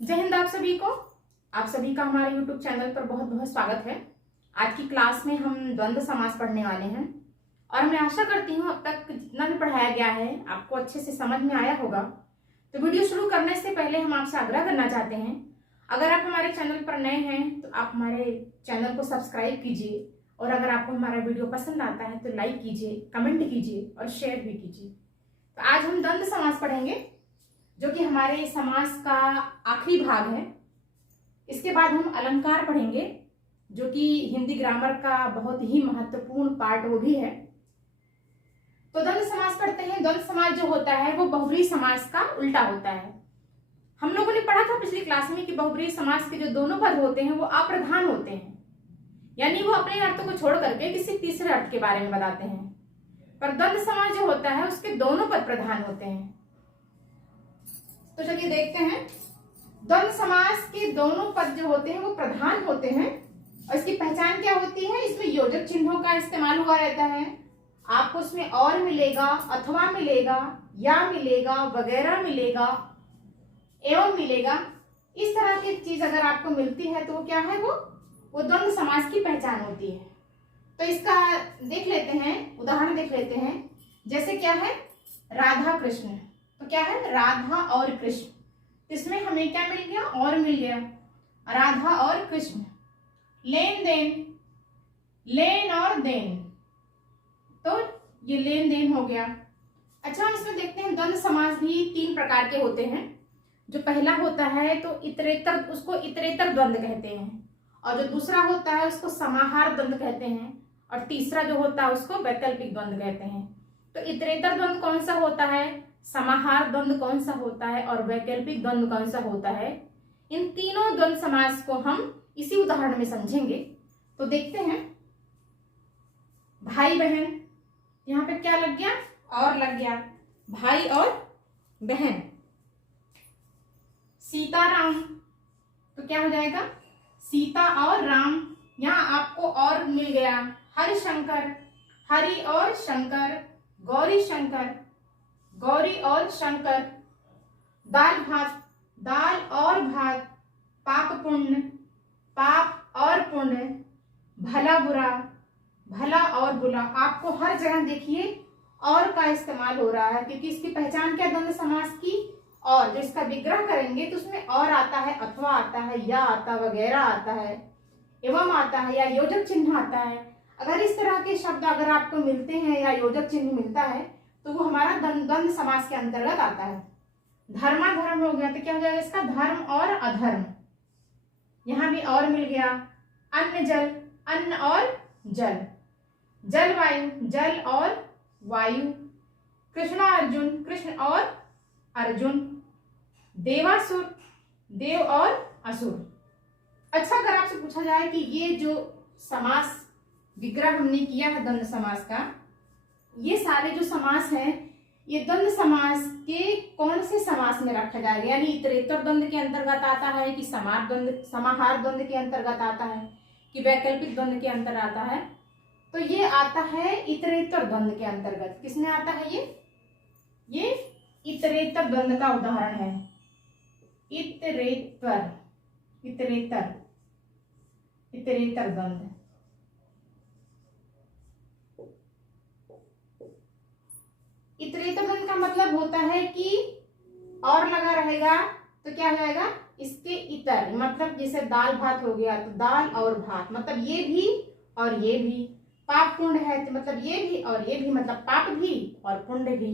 जय हिंद आप सभी को। आप सभी का हमारे YouTube चैनल पर बहुत बहुत स्वागत है। आज की क्लास में हम द्वंद्व समास पढ़ने वाले हैं और मैं आशा करती हूँ अब तक जितना भी पढ़ाया गया है आपको अच्छे से समझ में आया होगा। तो वीडियो शुरू करने से पहले हम आपसे आग्रह करना चाहते हैं, अगर आप हमारे चैनल पर नए हैं तो आप हमारे चैनल को सब्सक्राइब कीजिए और अगर आपको हमारा वीडियो पसंद आता है तो लाइक कीजिए, कमेंट कीजिए और शेयर भी कीजिए। तो आज हम द्वंद्व समास पढ़ेंगे जो कि हमारे समास का आखिरी भाग है। इसके बाद हम अलंकार पढ़ेंगे जो कि हिंदी ग्रामर का बहुत ही महत्वपूर्ण पार्ट वो भी है। तो द्वंद्व समास पढ़ते हैं। द्वंद्व समास जो होता है वो बहुब्रीहि समास का उल्टा होता है। हम लोगों ने पढ़ा था पिछली क्लास में कि बहुब्रीहि समास के जो दोनों पद होते हैं वो अप्रधान होते हैं, यानी वो अपने अर्थ को छोड़ करके किसी तीसरे अर्थ के बारे में बताते हैं। पर द्वंद्व समास जो होता है उसके दोनों पद प्रधान होते हैं। तो चलिए देखते हैं। द्वंद्व समास के दोनों पद जो होते हैं वो प्रधान होते हैं और इसकी पहचान क्या होती है, इसमें योजक चिन्हों का इस्तेमाल हुआ रहता है। आपको उसमें और मिलेगा, अथवा मिलेगा, या मिलेगा, वगैरह मिलेगा, एवं मिलेगा। इस तरह की चीज अगर आपको मिलती है तो वो क्या है, वो द्वंद्व समास की पहचान होती है। तो इसका देख लेते हैं, उदाहरण देख लेते हैं। जैसे क्या है, राधा कृष्ण। तो क्या है, राधा और कृष्ण। इसमें हमें क्या मिल गया, और मिल गया, राधा और कृष्ण। लेन देन, लेन और देन, तो ये लेन देन हो गया। अच्छा, इसमें देखते हैं द्वंद्व समास भी तीन प्रकार के होते हैं। जो पहला होता है तो इतरेतर, उसको इतरेतर द्वंद्व कहते हैं, और जो दूसरा होता है उसको समाहार द्वंद्व कहते हैं, और तीसरा जो होता है उसको वैकल्पिक द्वंद्व कहते हैं। तो इतरेतर द्वंद्व कौन सा होता है, समाहार द्वंद्व कौन सा होता है और वैकल्पिक द्वंद्व कौन सा होता है, इन तीनों द्वंद्व समास को हम इसी उदाहरण में समझेंगे। तो देखते हैं। भाई बहन, यहाँ पे क्या लग गया, और लग गया, भाई और बहन। सीताराम, तो क्या हो जाएगा, सीता और राम। यहाँ आपको और मिल गया, हरिशंकर, हरि और शंकर, गौरी शंकर, गौरी और शंकर। दाल भात, दाल और भात, पाप पुण्य, पाप और पुण्य, भला बुरा, भला और बुरा। आपको हर जगह देखिए और का इस्तेमाल हो रहा है, क्योंकि इसकी पहचान क्या द्वंद्व समास की, और जो इसका विग्रह करेंगे तो उसमें और आता है, अथवा आता है, या आता, वगैरह आता है, एवं आता है, या योजक चिन्ह आता है। अगर इस तरह के शब्द अगर आपको मिलते हैं या योजक चिन्ह मिलता है तो वो हमारा द्वंद्व समास के अंतर्गत आता है। धर्माधर्म हो गया तो क्या हो जाएगा इसका, धर्म और अधर्म। यहां भी और मिल गया। अन्न जल, अन्न और जल। जलवायु, जल और वायु। कृष्ण अर्जुन, कृष्ण और अर्जुन। देवासुर, देव और असुर। अच्छा, अगर आपसे पूछा जाए कि ये जो समास विग्रह हमने किया है द्वंद्व समास का, ये सारे जो समास हैं ये द्वंद्व समास के कौन से समास में रखा जाएगा, यानी इतरेतर द्वंद्व के अंतर्गत आता है कि समाहार द्वंद्व के अंतर्गत आता है कि वैकल्पिक द्वंद्व के अंतर्गत आता है। तो ये आता है इतरेतर द्वंद्व के अंतर्गत। किसमें आता है ये इतरेतर द्वंद्व का उदाहरण है। इतरेतर, इतरेतर, इतरेतर द्वंद्व। इतरेतर द्वंद्व का मतलब होता है कि और लगा रहेगा तो क्या हो जाएगा, इसके इतर, मतलब जैसे दाल भात हो गया तो दाल और भात, मतलब ये भी और ये भी। पाप पुण्य है तो मतलब ये भी और ये भी, मतलब पाप भी और पुण्य भी।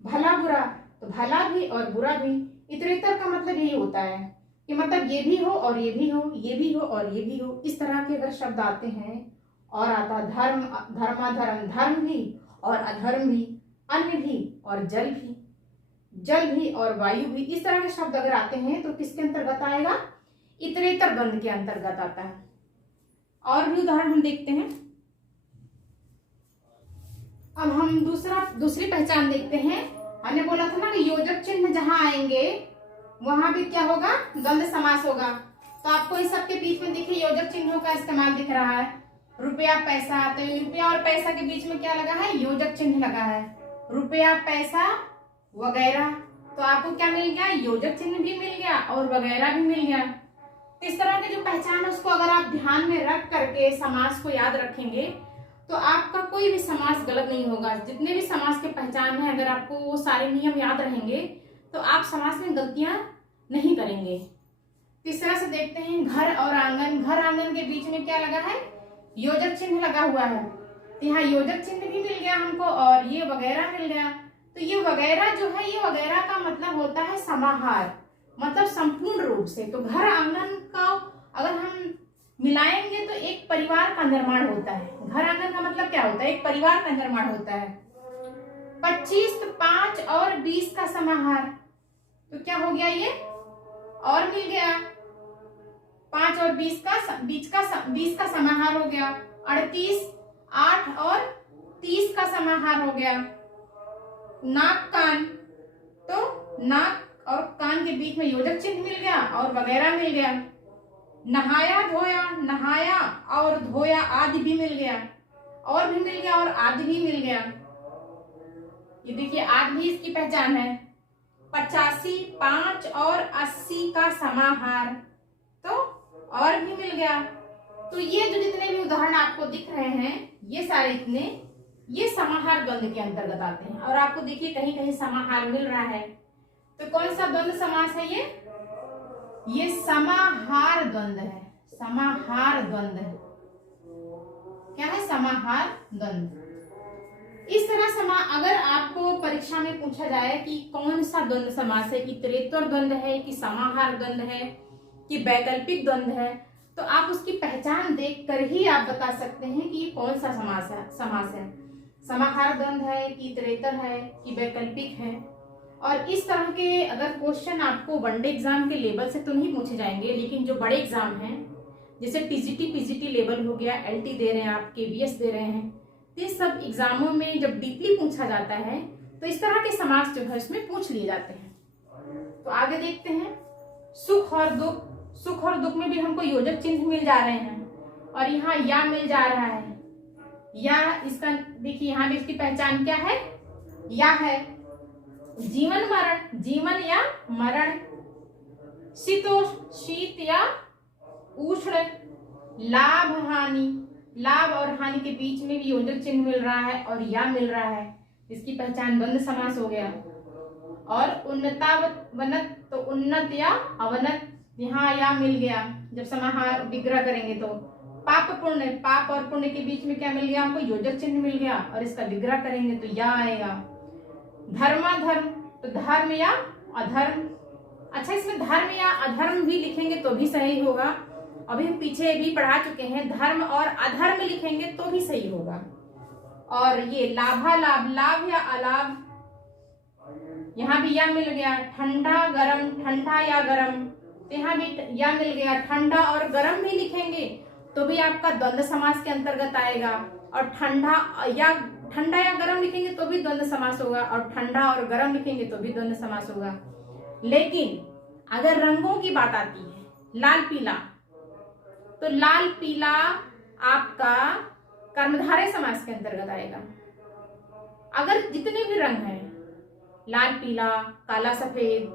भला बुरा तो भला भी और बुरा भी। इतरेतर का मतलब यही होता है कि मतलब ये भी हो और ये भी हो, ये भी हो और ये भी हो। इस तरह के अगर शब्द आते हैं, और आता धर्म, धर्माधर्म, धर्म भी और अधर्म भी, अन्न भी और जल भी, जल भी और वायु भी। इस तरह के शब्द अगर आते हैं तो किसके अंतर्गत आएगा, इतरेतर द्वंद्व के अंतर्गत आता है। और भी उदाहरण हम देखते हैं। अब हम दूसरी पहचान देखते हैं। हमने बोला था ना कि योजक चिन्ह जहां आएंगे वहां भी क्या होगा, द्वंद्व समास होगा। तो आपको इन सबके बीच में देखिए योजक चिन्हों का इस्तेमाल दिख रहा है। रुपया, पैसा, तो रुपया और पैसा के बीच में क्या लगा है, योजक चिन्ह लगा है। रुपया, पैसा, वगैरह, तो आपको क्या मिल गया, योजक चिन्ह भी मिल गया और वगैरह भी मिल गया। इस तरह की जो पहचान है उसको अगर आप ध्यान में रख करके समास को याद रखेंगे तो आपका कोई भी समास गलत नहीं होगा। जितने भी समास के पहचान है, अगर आपको वो सारे नियम याद रहेंगे तो आप समास में गलतियां नहीं करेंगे। इस तरह से देखते हैं घर और आंगन। घर आंगन के बीच में क्या लगा है, योजक चिन्ह लगा हुआ है। तो यहाँ योजक चिन्ह भी मिल गया हमको और ये वगैरह मिल गया। तो ये वगैरह जो है, ये वगैरह का मतलब होता है समाहार, मतलब संपूर्ण रूप से। तो घर आंगन का अगर हम मिलाएंगे तो एक परिवार का निर्माण होता है। घर आंगन का मतलब क्या होता है, एक परिवार का निर्माण होता है। 25, 5 और 20 का समाहार, तो क्या हो गया, ये और मिल गया। 5 और 20 का समाहार हो गया। 38, 8 और 30 का समाहार हो गया। नाक कान, तो नाक और कान के बीच में योजक चिन्ह मिल गया और वगैरह मिल गया। नहाया धोया, नहाया और धोया आदि भी मिल गया, और भी मिल गया और आदि भी मिल गया। ये देखिए आदि भी इसकी पहचान है। 85, 5 और 80 का समाहार, तो और भी मिल गया। तो ये जो जितने भी उदाहरण आपको दिख रहे हैं, ये सारे इतने ये समाहार द्वंद के अंतर्गत आते हैं। और आपको देखिए कहीं कहीं समाहार मिल रहा है, तो कौन सा द्वंद समास है ये समाहार द्वंद है। समाहार द्वंद है, क्या है, समाहार द्वंद। इस तरह अगर आपको परीक्षा में पूछा जाए कि कौन सा द्वंद समास है, कि इतरेतर द्वंद है, कि समाहार द्वंद है, कि वैकल्पिक द्वंद है, तो आप उसकी पहचान देखकर ही आप बता सकते हैं कि ये कौन सा समास है। समाहार द्वंद है, कि इतरेतर है, कि वैकल्पिक है। और इस तरह के अगर क्वेश्चन आपको वनडे एग्जाम के लेवल से तो नहीं पूछे जाएंगे, लेकिन जो बड़े एग्जाम हैं जैसे टीजीटी पीजीटी लेवल हो गया, एलटी दे रहे हैं आप, केवीएस दे रहे हैं, तो इस सब एग्जामों में जब डीपली पूछा जाता है तो इस तरह के समास जो है उसमें पूछ लिए जाते हैं। तो आगे देखते हैं सुख और दुख। सुख और दुख में भी हमको योजक चिन्ह मिल जा रहे हैं और यहाँ या मिल जा रहा है। या इसका देखिए यहाँ भी इसकी पहचान क्या है, या है। जीवन मरण, जीवन या मरण। शीतोष्ण, शीत या उष्ण। लाभ हानि, लाभ और हानि के बीच में भी योजक चिन्ह मिल रहा है और या मिल रहा है, इसकी पहचान द्वंद समास हो गया। और उन्नतावनत, तो उन्नत या अवनत, यहाँ या मिल गया जब समाहार विग्रह करेंगे तो। पाप पुण्य, पाप और पुण्य के बीच में क्या मिल गया हमको, योजक चिन्ह मिल गया और इसका विग्रह करेंगे तो या आएगा। धर्माधर्म, तो धर्म या अधर्म। अच्छा, इसमें धर्म या अधर्म भी लिखेंगे तो भी सही होगा, अभी हम पीछे भी पढ़ा चुके हैं। धर्म और अधर्म लिखेंगे तो भी सही होगा। और ये लाभालाभ, लाभ या अलाभ, यहाँ भी या मिल गया। ठंडा गरम, ठंडा या गरम, तो यहाँ भी या मिल गया। ठंडा और गरम भी लिखेंगे तो भी आपका द्वंद्व समास के अंतर्गत आएगा। और ठंडा या गरम लिखेंगे तो भी द्वंद्व समास होगा, और ठंडा और गरम लिखेंगे तो भी द्वंद्व समास होगा। लेकिन अगर रंगों की बात आती है, लाल पीला, तो लाल पीला आपका कर्मधारय समास के अंतर्गत आएगा। अगर जितने भी रंग हैं, लाल पीला, काला सफेद,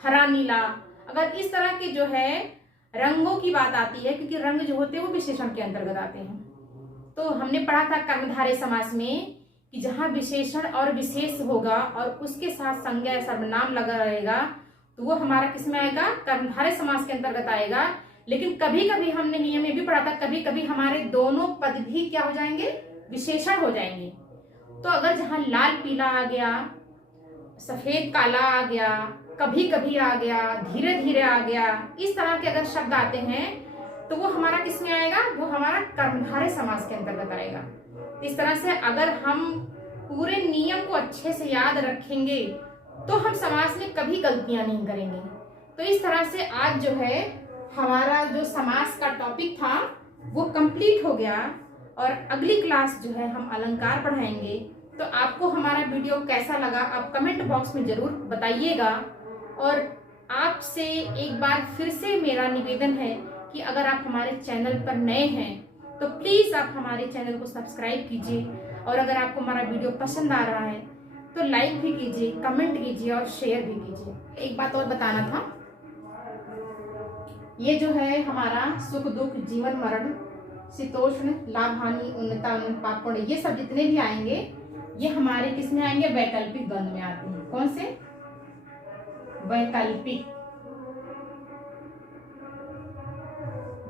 हरा नीला, अगर इस तरह के जो है रंगों की बात आती है, क्योंकि रंग जो होते हैं वो विशेषण के अंतर्गत आते हैं, तो हमने पढ़ा था कर्मधारय समास में कि जहां विशेषण और विशेष होगा और उसके साथ संज्ञा सर्वनाम लगा रहेगा तो वो हमारा किसमें आएगा, कर्मधारय समास के अंतर्गत आएगा। लेकिन कभी कभी हमने नियम में भी पढ़ा था, कभी कभी हमारे दोनों पद भी क्या हो जाएंगे, विशेषण हो जाएंगे। तो अगर जहां लाल पीला आ गया, सफेद काला आ गया, कभी कभी आ गया, धीरे धीरे आ गया, इस तरह के अगर शब्द आते हैं तो वो हमारा किसमें आएगा, वो हमारा कर्मधारय समास के अंतर्गत आएगा। इस तरह से अगर हम पूरे नियम को अच्छे से याद रखेंगे तो हम समास में कभी गलतियां नहीं करेंगे। तो इस तरह से आज जो है हमारा जो समास का टॉपिक था वो कंप्लीट हो गया और अगली क्लास जो है हम अलंकार पढ़ाएंगे। तो आपको हमारा वीडियो कैसा लगा आप कमेंट बॉक्स में जरूर बताइएगा। और आपसे एक बार फिर से मेरा निवेदन है कि अगर आप हमारे चैनल पर नए हैं तो प्लीज आप हमारे चैनल को सब्सक्राइब कीजिए, और अगर आपको हमारा वीडियो पसंद आ रहा है तो लाइक भी कीजिए, कमेंट कीजिए और शेयर भी कीजिए। एक बात और बताना था, ये जो है हमारा सुख दुख जीवन मरण शीतोष्ण लाभ हानि उन्नता पाप पुण्य, ये सब जितने भी आएंगे ये हमारे किस में आएंगे, वैकल्पिक द्वंद में आते हैं। कौन से?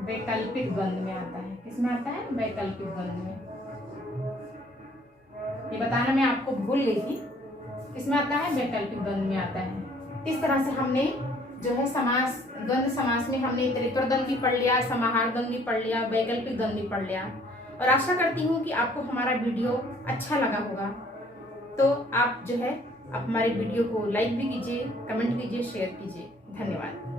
वैकल्पिक द्वंद में आता है। किसमें आता है? वैकल्पिक द्वंद में। ये बताना मैं आपको भूल गई थी, किसमें आता है? वैकल्पिक द्वंद में आता है। इस तरह से हमने जो है समास, द्वंद्व समास में हमने त्रित्वर द्वंद भी पढ़ लिया, समाहार द्वंद भी पढ़ लिया, वैकल्पिक द्वंद भी पढ़ लिया। और आशा करती हूँ कि आपको हमारा वीडियो अच्छा लगा होगा। तो आप जो है हमारे वीडियो को लाइक भी कीजिए, कमेंट कीजिए, शेयर कीजिए। धन्यवाद।